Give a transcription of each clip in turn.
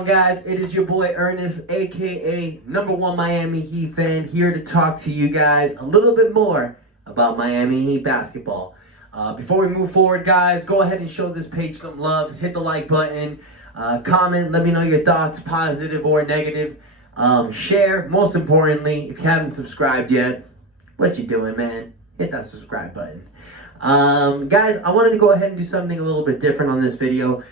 Guys, it is your boy Ernest, aka #1 Miami Heat fan, here to talk to you guys a little bit more about Miami Heat basketball. Before we move forward, guys, go ahead and show this page some love. Hit the like button, comment, let me know your thoughts, positive or negative. Share, most importantly, if you haven't subscribed yet, what you doing, man? Hit that subscribe button. Guys, I wanted to go ahead and do something a little bit different on this video.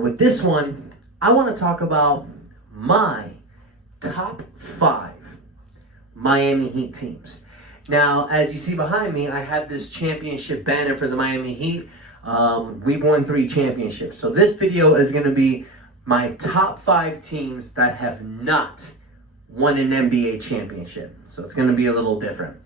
With this one, I want to talk about my top 5 Miami Heat teams. Now, as you see behind me, I have this championship banner for the Miami Heat. We've won 3 championships. So this video is going to be my top 5 teams that have not won an NBA championship. So it's going to be a little different.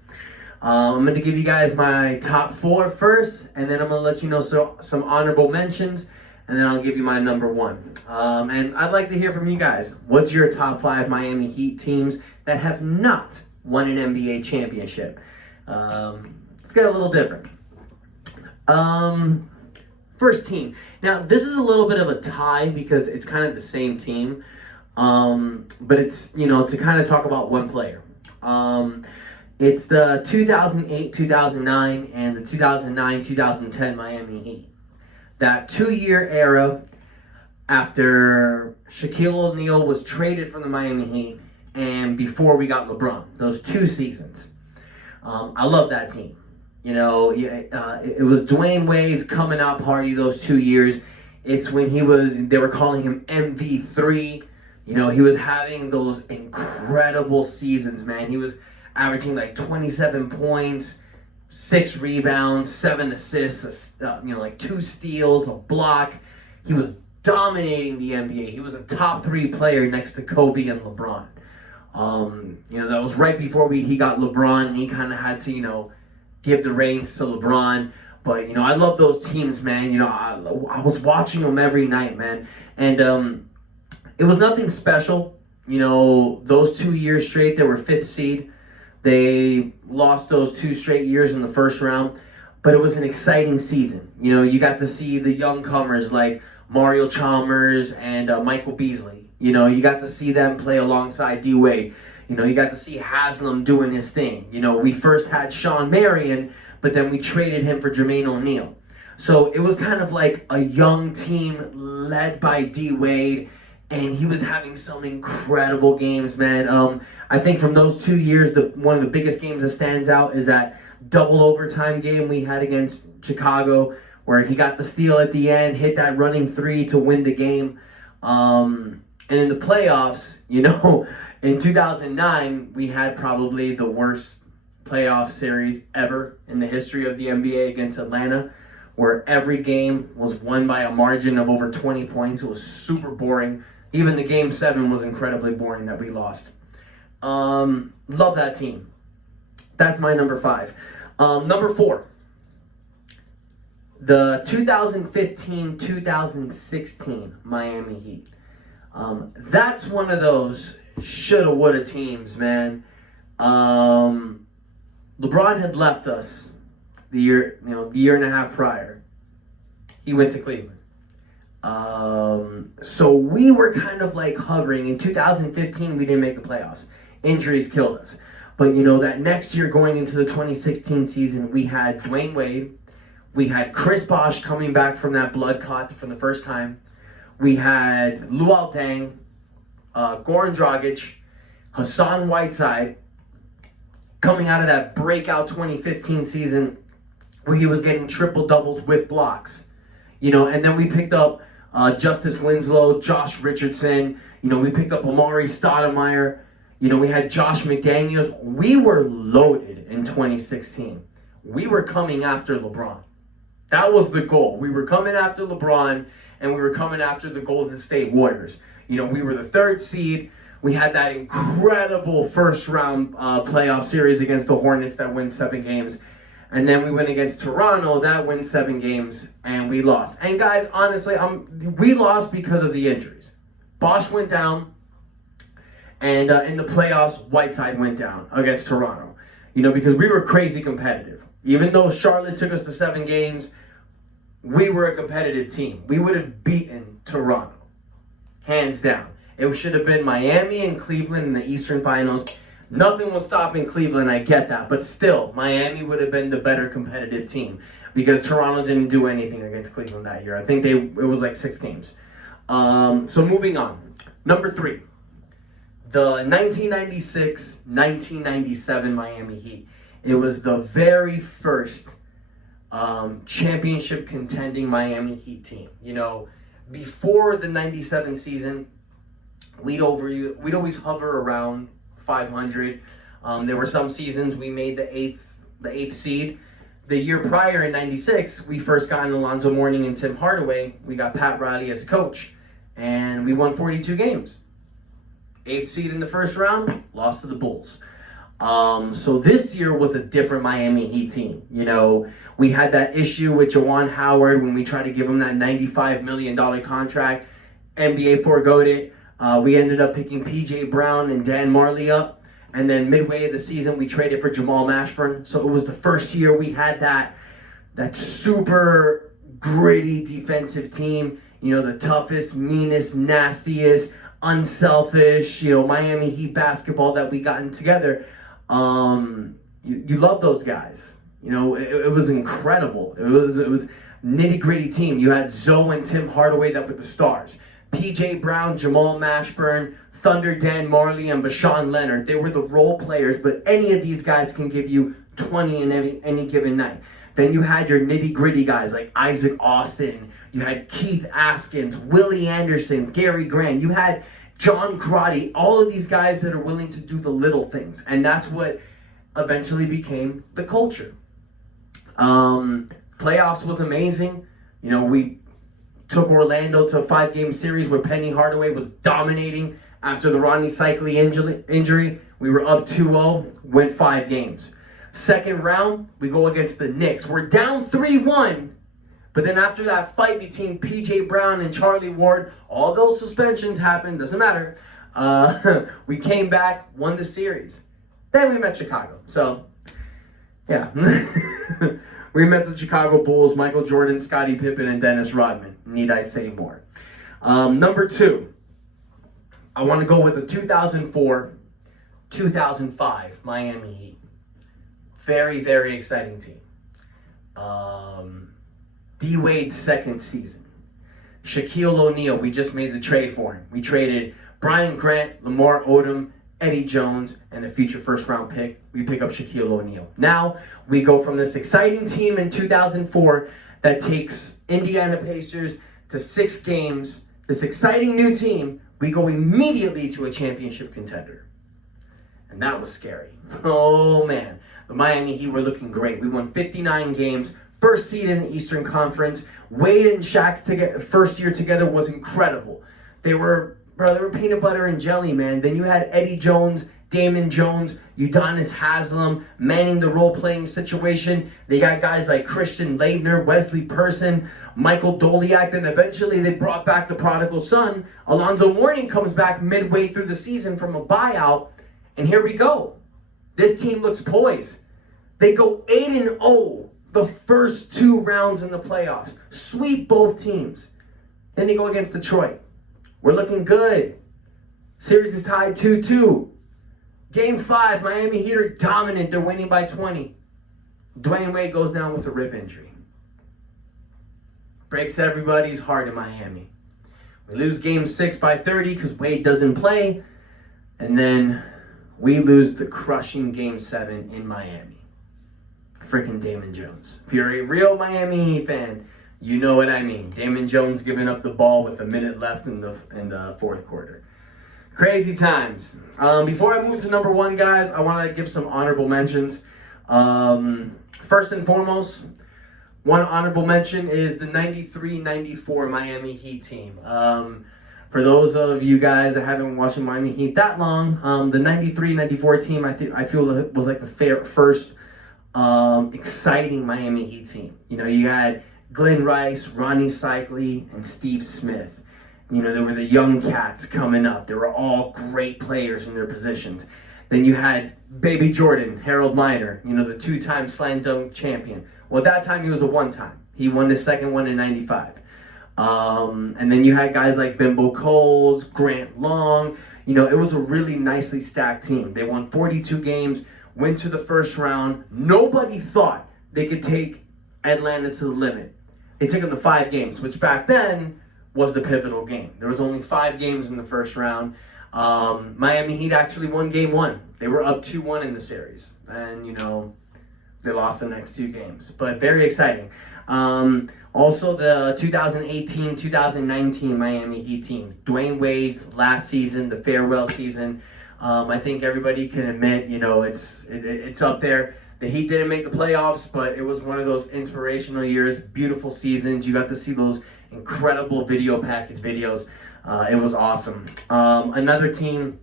I'm going to give you guys my top 4 first, and then I'm going to let you know some honorable mentions, and then I'll give you my number 1. And I'd like to hear from you guys. What's your top 5 Miami Heat teams that have not won an NBA championship? Let's get a little different. First team. Now, this is a little bit of a tie because it's kind of the same team. But it's, to kind of talk about one player. It's the 2008-2009 and the 2009-2010 Miami Heat. That 2-year era after Shaquille O'Neal was traded from the Miami Heat and before we got LeBron. Those 2 seasons. I love that team. It was Dwayne Wade's coming out party those 2 years. It's when they were calling him MV3. He was having those incredible seasons, man. He was averaging like 27 points, 6 rebounds, 7 assists, like 2 steals, a block. He was dominating the NBA. He was a top 3 player next to Kobe and LeBron. That was right before he got LeBron, and he kind of had to, give the reins to LeBron. But, I love those teams, man. I was watching them every night, man. And it was nothing special. Those 2 years straight, they were 5th seed. They lost those 2 straight years in the first round, but it was an exciting season. You got to see the young comers like Mario Chalmers and Michael Beasley. You got to see them play alongside D Wade. You got to see Haslam doing his thing. We first had Sean Marion, but then we traded him for Jermaine O'Neal. So it was kind of like a young team led by D Wade, and he was having some incredible games, man. I think from those 2 years, one of the biggest games that stands out is that double overtime game we had against Chicago, where he got the steal at the end, hit that running 3 to win the game. And in the playoffs, in 2009, we had probably the worst playoff series ever in the history of the NBA against Atlanta, where every game was won by a margin of over 20 points. It was super boring. Even the Game 7 was incredibly boring that we lost. Love that team. That's my number 5. Number 4. The 2015-2016 Miami Heat. That's one of those shoulda, woulda teams, man. LeBron had left us the year and a half prior. He went to Cleveland. So we were kind of like hovering. In 2015, we didn't make the playoffs. Injuries killed us. But that next year going into the 2016 season, we had Dwayne Wade. We had Chris Bosh coming back from that blood clot for the first time. We had Luol Deng, Goran Dragic, Hassan Whiteside coming out of that breakout 2015 season where he was getting triple doubles with blocks. And then we picked up Justice Winslow, Josh Richardson. We picked up Amari Stoudemire. We had Josh McDaniels. We were loaded in 2016. We were coming after LeBron. That was the goal. We were coming after LeBron, and we were coming after the Golden State Warriors. We were the 3rd seed. We had that incredible first-round playoff series against the Hornets that went 7 games. And then we went against Toronto, that wins 7 games, and we lost. And guys, honestly, we lost because of the injuries. Bosh went down, and in the playoffs, Whiteside went down against Toronto. Because we were crazy competitive. Even though Charlotte took us to 7 games, we were a competitive team. We would have beaten Toronto. hands down. It should have been Miami and Cleveland in the Eastern Finals. Nothing was stopping Cleveland, I get that. But still, Miami would have been the better competitive team because Toronto didn't do anything against Cleveland that year. I think it was like 6 games. So moving on. Number 3. The 1996-1997 Miami Heat. It was the very first championship contending Miami Heat team. You know, before the 97 season, we'd always hover around 500. There were some seasons we made the eighth seed. The year prior in 96, we first got Alonzo Mourning and Tim Hardaway. We got Pat Riley as coach, and we won 42 games. 8th seed in the first round, lost to the Bulls. So this year was a different Miami Heat team. You know, we had that issue with Juwan Howard when we tried to give him that $95 million contract. NBA forgoed it. We ended up picking P.J. Brown and Dan Marley up. And then midway of the season, we traded for Jamal Mashburn. So it was the first year we had that super gritty defensive team. You know, the toughest, meanest, nastiest, unselfish, you know, Miami Heat basketball that we gotten together. You love those guys. You know, it was incredible. It was nitty gritty team. You had Zoe and Tim Hardaway that were the stars. P.J. Brown, Jamal Mashburn, Thunder Dan Marley, and Bashawn Leonard. They were the role players, but any of these guys can give you 20 in any given night. Then you had your nitty gritty guys like Isaac Austin. You had Keith Askins, Willie Anderson, Gary Grant. You had John Crotty. All of these guys that are willing to do the little things. And that's what eventually became the culture. Playoffs was amazing. You know, we took Orlando to a 5-game series where Penny Hardaway was dominating after the Rodney Cycli injury. We were up 2-0, went 5 games. Second round, we go against the Knicks. We're down 3-1. But then after that fight between P.J. Brown and Charlie Ward, all those suspensions happened, doesn't matter. We came back, won the series. Then we met Chicago. So, yeah. We met the Chicago Bulls, Michael Jordan, Scottie Pippen, and Dennis Rodman. Need I say more? Number 2, I want to go with the 2004-2005 Miami Heat. Very, very exciting team. D-Wade's second season. Shaquille O'Neal, we just made the trade for him. We traded Brian Grant, Lamar Odom, Eddie Jones, and a future first-round pick. We pick up Shaquille O'Neal. Now, we go from this exciting team in 2004 that takes Indiana Pacers to 6 games. This exciting new team, we go immediately to a championship contender. And that was scary. Oh, man. The Miami Heat were looking great. We won 59 games. First seed in the Eastern Conference. Wade and Shaq's first year together was incredible. They were peanut butter and jelly, man. Then you had Eddie Jones, Damon Jones, Udonis Haslem, manning the role-playing situation. They got guys like Christian Laettner, Wesley Person, Michael Doliak. Then eventually they brought back the prodigal son. Alonzo Mourning comes back midway through the season from a buyout. And here we go. This team looks poised. They go 8-0 the first 2 rounds in the playoffs. Sweep both teams. Then they go against Detroit. We're looking good. Series is tied 2-2. Game 5, Miami Heat are dominant. They're winning by 20. Dwayne Wade goes down with a rib injury. Breaks everybody's heart in Miami. We lose Game 6 by 30 because Wade doesn't play. And then we lose the crushing Game 7 in Miami. Freaking Damon Jones. If you're a real Miami Heat fan, you know what I mean. Damon Jones giving up the ball with a minute left in the fourth quarter. Crazy times. Before I move to number 1, guys, I want to give some honorable mentions. First and foremost, one honorable mention is the 93-94 Miami Heat team. For those of you guys that haven't been watching Miami Heat that long, the 93-94 team, I feel it was like the first exciting Miami Heat team. You know, you had Glenn Rice, Ronnie Cycli, and Steve Smith. You know, they were the young cats coming up. They were all great players in their positions. Then you had Baby Jordan, Harold Miner, you know, the 2-time slam dunk champion. Well, at that time, he was a 1-time. He won the second one in 95. And then you had guys like Bimbo Coles, Grant Long. You know, it was a really nicely stacked team. They won 42 games, went to the first round. Nobody thought they could take Atlanta to the limit. They took them to 5 games, which back then was the pivotal game. There was only 5 games in the first round. Miami Heat actually won game 1. They were up 2-1 in the series. And, you know, they lost the next 2 games. But very exciting. Also, the 2018-2019 Miami Heat team. Dwayne Wade's last season, the farewell season. I think everybody can admit, you know, it's up there. The Heat didn't make the playoffs, but it was one of those inspirational years, beautiful seasons. You got to see those incredible video package videos. It was awesome. Another team,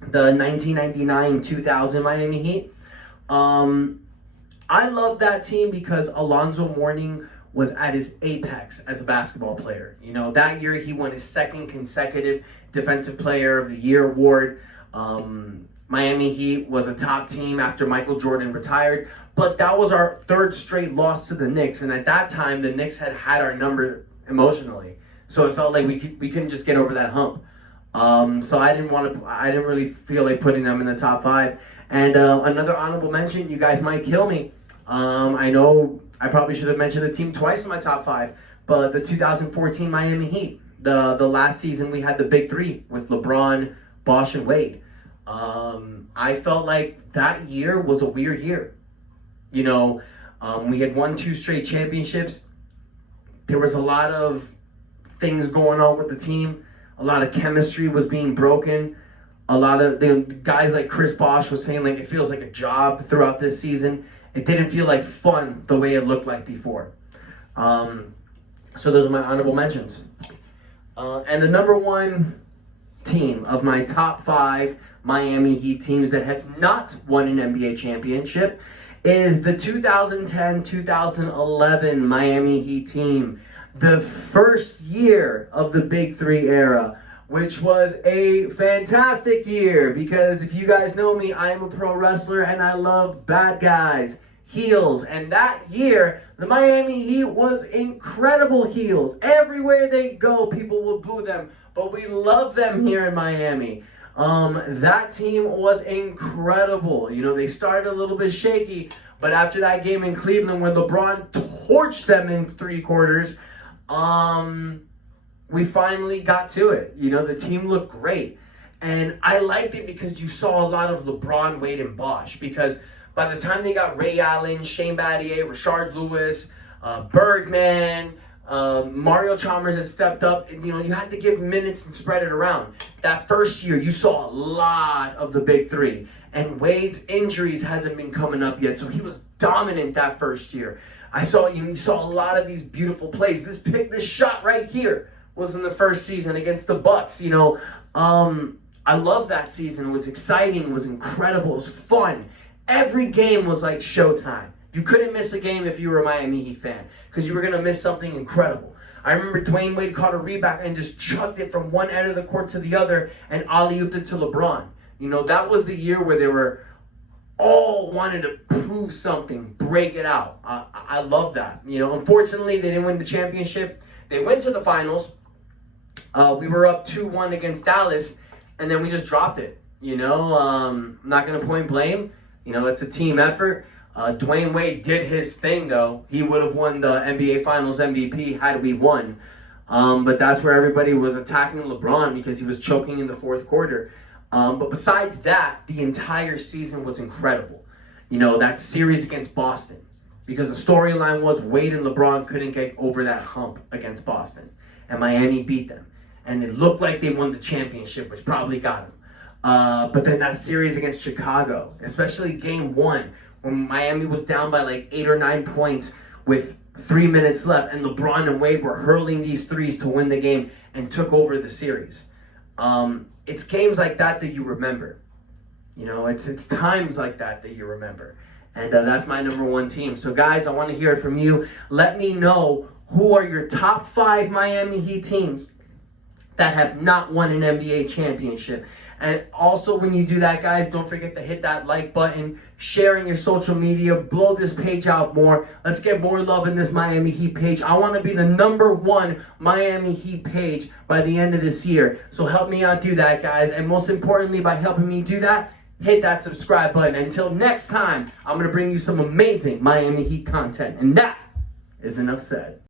the 1999-2000 Miami Heat. I love that team because Alonzo Mourning was at his apex as a basketball player. You know, that year he won his 2nd consecutive Defensive Player of the Year award. Miami Heat was a top team after Michael Jordan retired, but that was our 3rd straight loss to the Knicks, and at that time the Knicks had our number emotionally, so it felt like we couldn't just get over that hump. So I didn't really feel like putting them in the top 5. And another honorable mention, you guys might kill me. I know I probably should have mentioned the team twice in my top 5, but the 2014 Miami Heat, the last season we had the big 3 with LeBron, Bosh, and Wade. I felt like that year was a weird year. You know, we had won 2 straight championships. There was a lot of things going on with the team. A lot of chemistry was being broken. A lot of the guys like Chris Bosh was saying, like, it feels like a job throughout this season. It didn't feel like fun the way it looked like before. So those are my honorable mentions. And the number 1 team of my top 5 Miami Heat teams that have not won an NBA championship is the 2010-2011 Miami Heat team. The first year of the Big 3 era, which was a fantastic year because if you guys know me, I am a pro wrestler and I love bad guys, heels. And that year, the Miami Heat was incredible heels. Everywhere they go, people will boo them, but we love them here in Miami. That team was incredible. You know, they started a little bit shaky, but after that game in Cleveland where LeBron torched them in 3 quarters, we finally got to it. You know, the team looked great. And I liked it because you saw a lot of LeBron, Wade, and Bosh. Because by the time they got Ray Allen, Shane Battier, Rashard Lewis, Bergman, Mario Chalmers had stepped up, and, you know, you had to give minutes and spread it around. That first year, you saw a lot of the Big 3. And Wade's injuries hasn't been coming up yet, so he was dominant that first year. You saw a lot of these beautiful plays. This shot right here was in the first season against the Bucks. You know, I love that season. It was exciting. It was incredible. It was fun. Every game was like showtime. You couldn't miss a game if you were a Miami Heat fan because you were going to miss something incredible. I remember Dwayne Wade caught a rebound and just chucked it from one end of the court to the other and alley-ooped it to LeBron. You know, that was the year where they were all wanted to prove something, break it out. I love that. You know, unfortunately, they didn't win the championship. They went to the finals. We were up 2-1 against Dallas, and then we just dropped it. You know, I'm not going to point blame. You know, it's a team effort. Dwayne Wade did his thing, though. He would have won the NBA Finals MVP had we won. But that's where everybody was attacking LeBron because he was choking in the fourth quarter. But besides that, the entire season was incredible. You know, that series against Boston. Because the storyline was Wade and LeBron couldn't get over that hump against Boston. And Miami beat them. And it looked like they won the championship, which probably got them. But then that series against Chicago, especially game 1, when Miami was down by like 8 or 9 points with 3 minutes left, and LeBron and Wade were hurling these threes to win the game and took over the series. It's games like that that you remember. You know, it's times like that that you remember. And that's my number 1 team. So guys, I want to hear it from you. Let me know who are your top 5 Miami Heat teams that have not won an NBA championship. And also, when you do that, guys, don't forget to hit that like button, share in your social media, blow this page out more. Let's get more love in this Miami Heat page. I want to be the #1 Miami Heat page by the end of this year. So help me out do that, guys. And most importantly, by helping me do that, hit that subscribe button. Until next time, I'm going to bring you some amazing Miami Heat content. And that is enough said.